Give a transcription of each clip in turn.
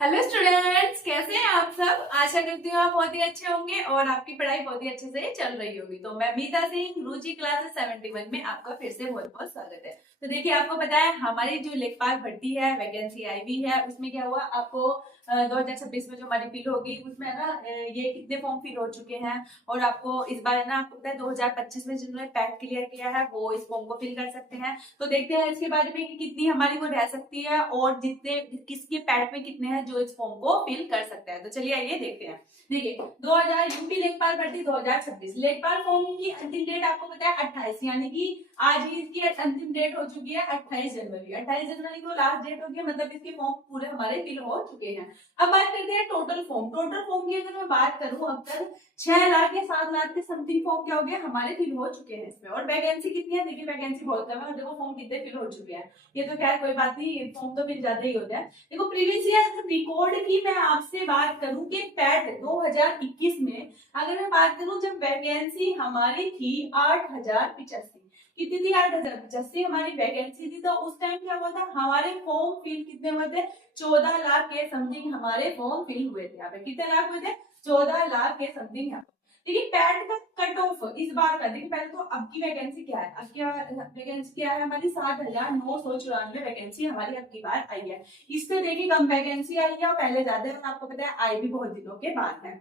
Hello students, कैसे हैं आप सब। आशा करती हूँ आप बहुत ही अच्छे होंगे और आपकी पढ़ाई बहुत ही अच्छे से चल रही होगी। तो मैं मीता सिंह, रुचि क्लासेस 71 में आपका फिर से बहुत बहुत स्वागत है। तो देखिए, आपको पता है हमारी जो लेखपाल भर्ती है, वैकेंसी आई हुई है, उसमें क्या हुआ आपको 2026 में जो हमारी फिल होगी उसमें है ना, ये कितने फॉर्म फिल हो चुके हैं। और आपको इस बार है ना, आपको पता है 2025 में जिन्होंने पैट क्लियर किया है वो इस फॉर्म को फिल कर सकते हैं। तो देखते हैं इसके बारे में कि कितनी हमारी वो रह सकती है और जितने किसके पैट में कितने हैं जो इस फॉर्म को फिल कर सकते हैं। तो चलिए आइए देखते हैं। देखिए 2000 यूपी लेखपाल भर्ती 2026 लेखपाल फॉर्म की अंतिम डेट आपको पता है 28, यानी कि आज ही इसकी अंतिम डेट हो चुकी है 28 जनवरी। 28 जनवरी को लास्ट डेट होगी, मतलब इसके फॉर्म पूरे हमारे फिल हो चुके हैं। अब बात करते हैं टोटल फॉर्म। टोटल फॉर्म की अगर मैं बात करूं, अब तक 6 लाख या 7 लाख के समथिंग फॉर्म क्या हो गया हमारे फिल हो चुके हैं इसमें। और वैकेंसी कितनी है, देखिए वैकेंसी बहुत कम है और देखो फॉर्म कितने फिल हो चुके हैं। ये तो खैर कोई बात नहीं, फॉर्म तो फिल ज्यादा ही होता है। देखो प्रीवियस ईयर रिकॉर्ड की मैं आपसे बात करूं कि पैट 2021 में अगर मैं बात करूं जब वैकेंसी हमारी थी 8085, कितनी थी 8085 हमारी वैकेंसी थी। तो उस टाइम क्या हुआ था, हमारे फॉर्म फिल कितने हुए थे, 14 लाख के समथिंग हमारे फॉर्म फिल हुए थे। यहाँ पे कितने लाख हुए थे, 14 लाख के समथिंग। यहाँ देखिए पैट का कट ऑफ इस बार का, देखिए पहले तो अब की वैकेंसी क्या है, अब क्या वैकेंसी क्या है हमारी 7,994 वैकेंसी हमारी अब की बार आई है। इससे देखिए कम वैकेंसी आई है और पहले ज्यादा है, और आपको पता है आई भी बहुत दिनों के बाद है।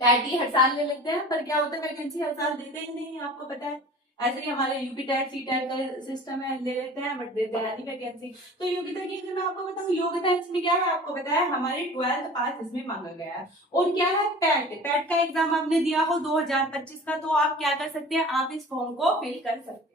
टैट ही हर साल ले लेते हैं, पर क्या होता है वैकेंसी हर साल देते ही नहीं है, आपको पता है। ऐसे ही हमारे यूपी टैट सी टैट का सिस्टम है, ले लेते हैं बट देते हैं नहीं वैकेंसी। तो योग्यता की अगर मैं आपको बताऊं, योग्यता इसमें क्या है आपको पता है, हमारे 12th पास इसमें मांगा गया है। और क्या है, पैट पैट का एग्जाम आपने दिया हो 2025 का, तो आप क्या कर सकते हैं, आप इस फॉर्म को फिल कर सकते हैं।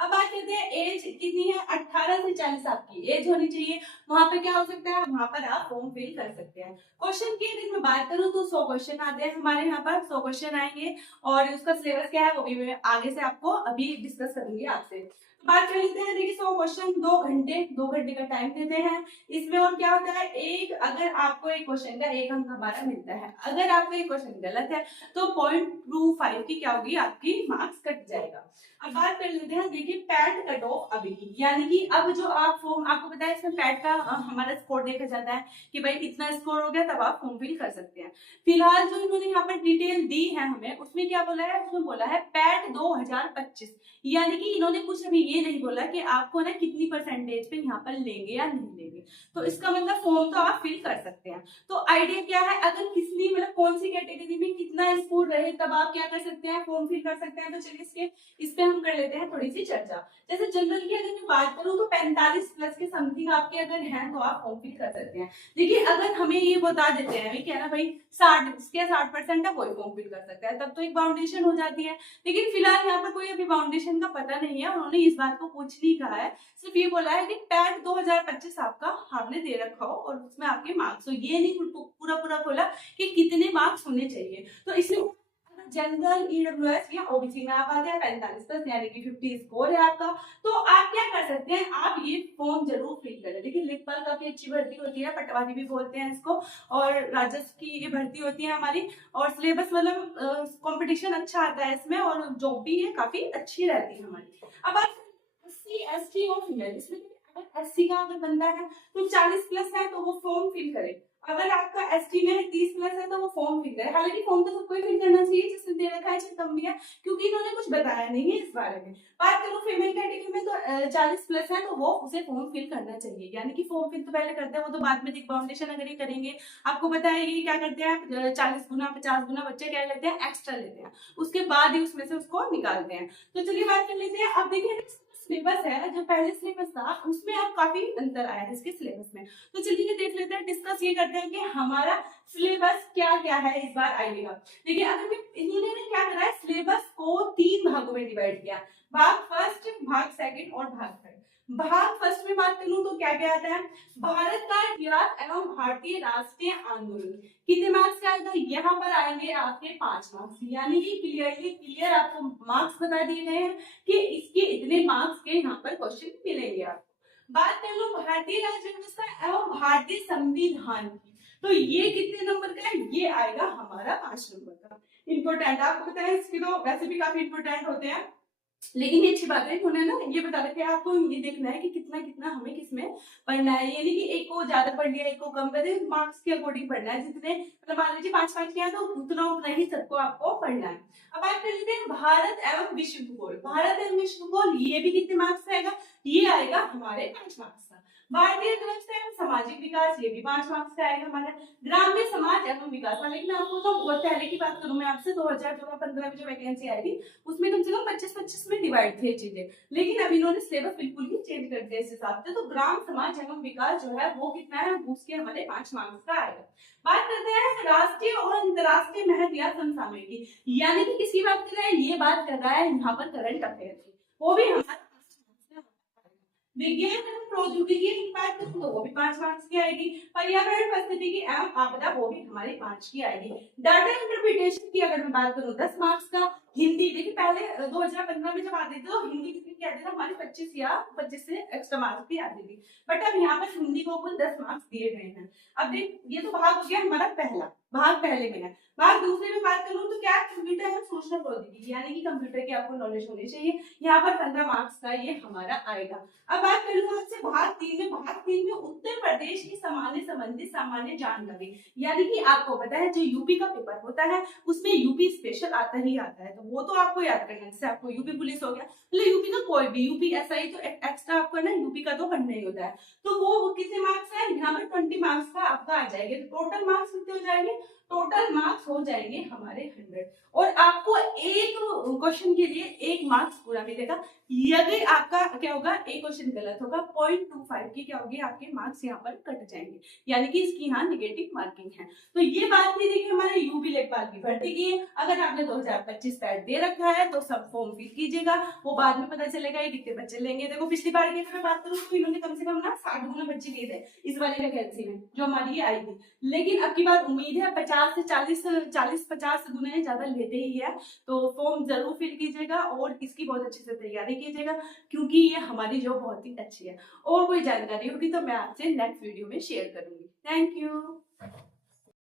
अब बात करते हैं एज कितनी है, 18 से 40 आपकी एज होनी चाहिए। वहां पे क्या हो सकता है, वहां पर आप फॉर्म फिल कर सकते हैं। क्वेश्चन की अगर मैं बात करूं तो 100 क्वेश्चन आते हैं हमारे यहाँ पर, 100 क्वेश्चन आएंगे। और उसका सिलेबस क्या है वो भी मैं आगे से आपको अभी डिस्कस करूंगी आपसे। तो बात कर लेते हैं, देखिए 100 क्वेश्चन 2 घंटे का टाइम देते हैं इसमें। और क्या होता है, एक अगर आपको एक क्वेश्चन का 1 अंक हमारा मिलता है, अगर आपका एक क्वेश्चन गलत है तो 0.25 की क्या होगी आपकी मार्क्स कट जाएगा। अब बात कर लेते हैं, देखिए पैट कट ऑफ अभी की, यानी कि अब जो आप फॉर्म, आपको पता है इसमें पैट का हमारा स्कोर देखा जाता है कि भाई इतना स्कोर हो गया तब आप फॉर्म फिल कर सकते हैं। फिलहाल जो इन्होंने यहाँ पर डिटेल दी है हमें, उसमें क्या बोला है, उसमें बोला है पैट 2025, यानी कि इन्होंने कुछ अभी ये नहीं बोला कि आपको ना कितनी परसेंटेज पे यहाँ पर लेंगे या नहीं लेंगे। तो इसका मतलब फॉर्म तो आप फिल कर सकते हैं। तो आइडिया क्या है, अगर किसी मतलब कौन सी कैटेगरी में कितना स्कोर रहे तब आप क्या कर सकते हैं, फॉर्म फिल कर सकते हैं। तो चलिए इस पे हम कर लेते हैं थोड़ी सी चर्चा। जैसे जनरल की अगर मैं बात करूं तो 45 प्लस के समथिंग आपके अगर हैं तो आप फॉर्म फिल कर सकते हैं। देखिए अगर हमें ये बता देते हैं कि है ना भाई 60% है वही फॉर्म फिल कर सकता है, तब तो एक बाउंडेशन हो जाती है। लेकिन फिलहाल यहाँ पर कोई अभी बाउंडेशन का पता नहीं है, उन्होंने इस बात को कुछ नहीं कहा है, सिर्फ ये बोला है कि पैट 2025 आपका हमने दे रखा हो और उसमें आपके मार्क्स हो। ये नहीं पूरा पूरा बोला कि कितने मार्क्स होने चाहिए। तो इसलिए जनरल ईडब्ल्यूएस या ओबीसी में आप आते हैं 45 प्लस, यानी कि 50 स्कोर है आपका, तो आप क्या कर सकते हैं, आप ये फॉर्म जरूर फिल करें। देखिए लेखपाल काफी अच्छी भर्ती होती है, पटवारी भी बोलते हैं इसको, और राजस्व की ये भर्ती होती है हमारी। और सिलेबस मतलब कंपटीशन अच्छा आता है इसमें, और जॉब भी है काफी अच्छी रहती है हमारी। अब आप एससी एसटी और फीमेल, इसमें अगर एससी का अगर बंदा है तो 40 प्लस है तो वो फॉर्म फिल करे। अगर आपका एसटी में 30 प्लस है तो वो फॉर्म फिल करे। हालांकि फॉर्म तो सबको ही फिल करना चाहिए जिसने दे रखा है, चाहे कम भी है, क्योंकि इन्होंने कुछ बताया नहीं है इस बारे में। बात करूं फीमेल कैटेगरी में तो 40 प्लस है तो वो उसे फॉर्म फिल करना चाहिए, यानी कि फॉर्म फिल तो पहले करते हैं, वो तो बाद में बाउंडेशन अगर ये करेंगे। आपको पता है ये क्या करते हैं, 40 गुना 50 गुना बच्चे क्या लेते हैं, एक्स्ट्रा लेते हैं, उसके बाद ही उसमें से उसको निकालते हैं। तो चलिए बात कर लेते हैं। अब देखिए सिलेबस है, जो पहले सिलेबस था उसमें अब काफी अंतर आया है इसके सिलेबस में। तो चलिए देख लेते हैं, डिस्कस ये करते हैं कि हमारा सिलेबस क्या क्या है इस बार आइएगा। देखिए अगर मैं इन्होंने क्या करा है, सिलेबस को 3 भागों में डिवाइड किया, भाग फर्स्ट, भाग सेकंड और भाग थर्ड। भाग फर्स्ट में बात करूं तो क्या क्या आता है, भारत का इतिहास एवं भारतीय राष्ट्रीय आंदोलन। कितने मार्क्स का आएगा, यहाँ पर आएंगे आपके 5 मार्क्स, यानी कि क्लियर आपको मार्क्स बता दिए गए हैं कि इसके इतने मार्क्स के यहाँ पर क्वेश्चन मिलेंगे आपको। बात कर लो भारतीय राज्य व्यवस्था एवं भारतीय संविधान की, तो ये कितने नंबर का है, ये आएगा हमारा 5 नंबर का। इंपोर्टेंट आपको पता है, इसके तो वैसे भी काफी इंपोर्टेंट होते हैं। लेकिन ये अच्छी बात है, उन्होंने ना ये बता रखा है आपको, ये देखना है कि कितना कितना हमें किसमें पढ़ना है, यानी कि एक को ज्यादा पढ़ लिया एक को कम कर दिया, मार्क्स के अकॉर्डिंग पढ़ना है, जितने मतलब मान लीजिए 5-5 किया तो उतना उतना ही सबको आपको पढ़ना है। अब बात कर लेते हैं भारत एवं विश्व भूगोल। भारत एवं विश्व भूगोल ये भी कितने मार्क्स का आएगा, ये आएगा हमारे 5 मार्क्स का। भारतीय व्यवस्था एवं सामाजिक विकास ये भी 5 मार्क्स का आएगा हमारा। ग्रामीण समाज एवं विकास, लेकिन आपको तो बहुत पहले की बात करूं मैं आपसे, 2014-15 में जो वैकेंसी आई थी उसमें कम से कम 25-25 में डिवाइड थे चीजें, लेकिन अब इन्होंने सिलेबस बिल्कुल ही चेंज कर दिया इस हिसाब से। तो ग्राम समाज एवं विकास जो है वो कितना है, उसके हमारे 5 मार्क्स का आएगा। बात करते हैं राष्ट्रीय और अंतरराष्ट्रीय महत्व या समसामयिक, यानी कि किसकी बात कर रहा है, ये बात कर रहा है यहाँ पर करंट अफेयर की, वो भी हमारा विज्ञान एवं प्रौद्योगिकी की बात करूं तो वो भी 5 मार्क्स की आएगी। पर्यावरण परिस्थितिकी एवं आपदा वो भी हमारी 5 की आएगी। डाटा इंटरप्रिटेशन की अगर मैं बात करूं 10 मार्क्स का। हिंदी देखिए पहले 2015 में जब आते थे तो हिंदी कितनी की आती थी हमारी 25 या 25 से एक्स्ट्रा मार्क्स की आती थी, बट अब यहाँ पर हिंदी को कुल 10 मार्क्स दिए गए हैं। अब देख ये तो भाग हो गया हमारा पहला भाग, पहले में है। भाग दूसरे में बात करूं तो क्या कंप्यूटर है सूचना प्रौद्योगिकी, यानी कि कंप्यूटर की आपको नॉलेज होनी चाहिए, यहाँ पर 15 मार्क्स का ये हमारा आएगा। अब बात कर लूं आपसे भाग 3 में। भाग 3 में उत्तर प्रदेश की सामान्य संबंधित सामान्य जानकारी, यानी कि आपको पता है जो यूपी का पेपर होता है उसमें यूपी स्पेशल आता ही आता है, तो वो तो आपको याद करना है। जैसे आपको यूपी पुलिस हो गया, मतलब यूपी का कोई भी, यूपी एसआई तो एक्स्ट्रा आपको ना यूपी का तो पढ़ना ही होता है, तो वो कितने मार्क्स है, यहाँ पर 20 मार्क्स का आपका आ जाएगा। तो टोटल मार्क्स कितने हो जाएंगे, टोटल मार्क्स हो जाएंगे हमारे 100, और आपको एक क्वेश्चन के लिए 1 मार्क्स पूरा मिलेगा। यदि आपका क्या होगा, एक क्वेश्चन गलत होगा 0.25 की क्या होगी, आपके मार्क्स यहाँ पर कट जाएंगे, यानी कि इसकी यहाँ नेगेटिव मार्किंग है। तो ये बात नहीं देखिए हमारे यूपी लेखपाल की भर्ती की है। अगर आपने 2025 पैड दे रखा है तो सब फॉर्म फिल कीजिएगा, वो बाद में पता चलेगा ये कितने बच्चे लेंगे। देखो पिछली बार की अगर मैं बात करूँ तो इन्होंने कम से कम ना 60 गुना बच्चे लिए थे इस वाली वैकेंसी में जो हमारी ये आई थी, लेकिन अब की बार उम्मीद है 50 से 40-50 गुना ज्यादा लेते ही है। तो फॉर्म जरूर फिल कीजिएगा और इसकी बहुत अच्छे से तैयारी कीजिएगा, क्योंकि ये हमारी जॉब बहुत ही अच्छी है। और कोई जानकारी होगी तो मैं आपसे नेक्स्ट वीडियो में शेयर करूंगी। Thank you.